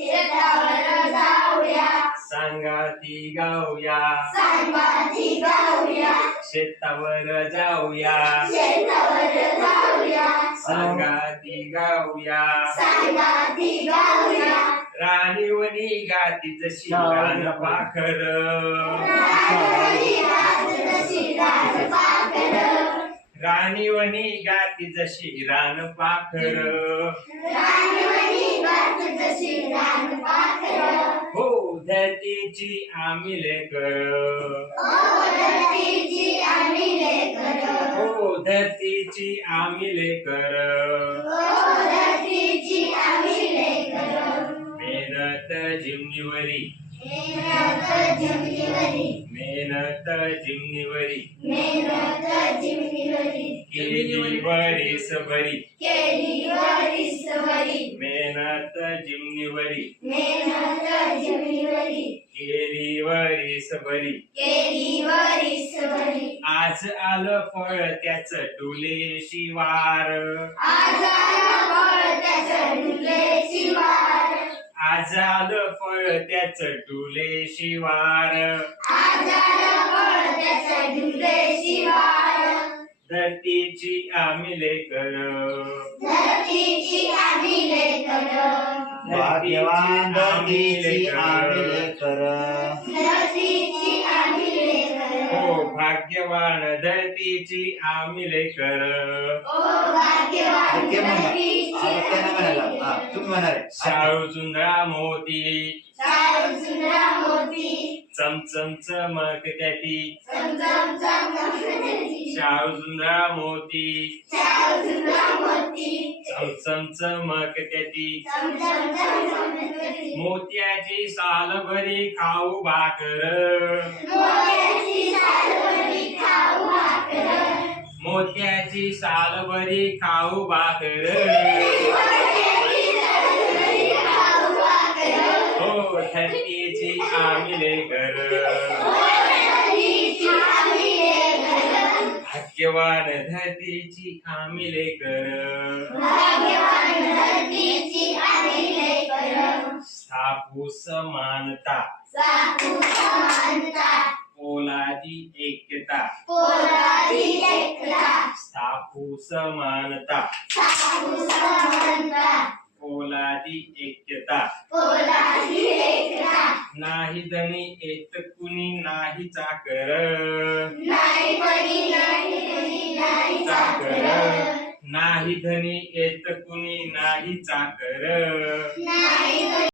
शेतावर जाऊया, सांगाती गाऊया, सांगाती गाऊया, शेतावर जाऊया, शेतावर जाऊया, सांगाती गाऊया, सांगाती गाऊया, राणीवनी गाती जशी रान पाखर, राणीवनी गाती जशी रान पाखर, राणीवनी गाती जशी रान पाखर, राणीवनी गाती जशी रान पाखर, हो धरतीची आम्ही लेकर, ओ धरतीची आम्ही लेकर, हो धरतीची आम्ही लेकर, ओ धरतीची आम्ही लेकर, मेहनत जिमनीवरी, मेहनत जिमनीवरी, मेहनत जिमनीवरी, मेहनत जिमनीवरी, केली वरीस भरी, केली वरीसभरी, मेहनत जिमनीवरी, मेहनत जिमनीवरी, केली वरीस भरी, केली वरीसभरी, आज आलं फळ त्याच डुले शिवार, आज आलं फळ त्याचं डुले शिवार, आज आलं फळ त्याच डुले शिवार, आज आलं फळ त्याचं डुले शिवार, धरतीची आम्ही लेकर, धरतीची आम्ही लेकर, भाग्यवान धरतीची आम्ही लेकर, धरतीची आम्ही लेकर, हो भाग्यवान धरतीची आम्ही लेकर, ओ भाग्यवान ते म्हणा. धरतीची आता त्यानं म्हणाला. आम्ही हा, लेकर. तुम्ही म्हणाले. शाळू चुंदरा मोती, शाळू चुंदरा मोती, चमचम चमक त्याती, चमचम चमकती, शाळू चुंदरा मोती, शाळू चुंदरा मोती, चमचम चमक त्याती, चमचम चमकती, मोत्याची साल भरी खाऊ भाकर, मोत्याची सालवडी खाऊ भाकर, मोत्याची साल भरी खाऊ भाकर, मोत्याची सालवडी खाऊ भाकर, हो धरतीची आम्ही लेकर, धरतीची आम्ही लेकर, भाग्यवान धरतीची आम्ही लेकर, भाग्यवान धरतीची आम्ही लेकर, स्थापू समानता, साधू समानता, पोलादी एकता, पोलादी एकता, स्थापू समानता, साधू समानता, पोलादी एकता, पोलादी एकता, नाही धनी येत कुणी नाही चाकर, नाही बळी नाही कोणी नाही चाकर, चाकर, नाही धनी येत कुणी नाही चाकर,